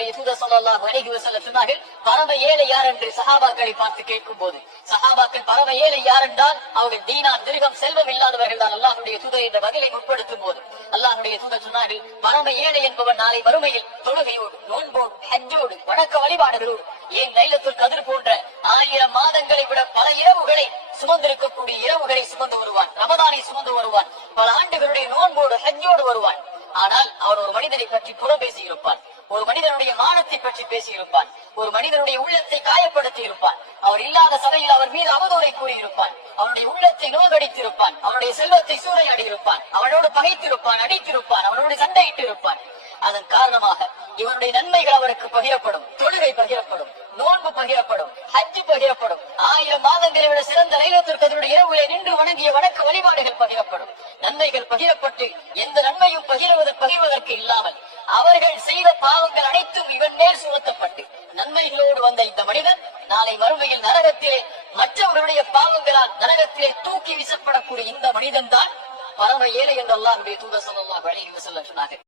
அல்லாஹ்வுடைய தூதர் ஸல்லல்லாஹு அலைஹி வஸல்லம் சொன்னார்கள், பரம ஏழை யார் என்று சஹாபாக்களை பார்த்து கேட்கும் போது, சஹாபாக்கள் பரம ஏழை யார் என்றால் அவர்கள் தீனார் திர்ஹம் செல்வம் இல்லாதவர்கள் தான். அல்லாஹ்வுடைய தூதர் இந்த பதிலை முற்படுத்தும் போது அல்லாஹ்வுடைய தூதர் சொன்னார்கள், பரம ஏழை என்பவன் நாளை மறுமையில் தொழுகையோடு, நோன்போடு, ஹஜ்ஜோடு, வணக்க வழிபாடுகளோடு, ஏன் லைலத்துல் கத்ர் போன்ற 1000 மாதங்களை விட பல இரவுகளை சுமந்திருக்கக்கூடிய இரவுகளை சுமந்து வருவான், ரமதானை சுமந்து வருவான், பல ஆண்டுகளுடைய நோன்போடு ஹஜ்ஜோடு வருவான். ஆனால் அவர் ஒரு மனிதனை பற்றி புறம் பேசி இருப்பான், ஒரு மனிதனுடைய மானத்தை பற்றி பேசி இருப்பான், ஒரு மனிதனுடைய உள்ளத்தை காயப்படுத்தி இருப்பான், அவர் இல்லாத சபையில் அவர் மீது அவதூறை கூறியிருப்பான், அவனுடைய உள்ளத்தை நோகடித்திருப்பான், அவனுடைய செல்வத்தை சூறையாடி இருப்பான், அவனோடு பகைத்திருப்பான், அடித்திருப்பான், அவனோடு சண்டையிட்டு இருப்பான். அதன் காரணமாக இவனுடைய நன்மைகள் அவருக்கு பகிரப்படும், தொழுகை பகிரப்படும், நோன்பு பகிரப்படும், ஹஜ் பகிரப்படும், 1000 மாதங்களை விட சிறந்த லைலத்துல் கத்ருடைய இரவுகளை நின்று வணங்கிய வணக்க வழிபாடுகள் பகிரப்படும், நன்மைகள் பகிரப்பட்டு எந்த நன்மையும் பகிர்வதற்கு இல்லாமல் அவர்கள் செய்த பாவங்கள் அனைத்தும் இவன் மேல் சுமத்தப்பட்டு நன்மைகளோடு வந்த இந்த மனிதன் நாளை மறுமையில் நரகத்திலே மற்றவர்களுடைய பாவங்களால் நரகத்திலே தூக்கி வீசப்படக்கூடிய இந்த மனிதன் தான் பரம ஏழை என்று அல்லாஹ்வுடைய தூதர் ஸல்லல்லாஹு அலைஹி வஸல்லம் சொன்னார்கள்.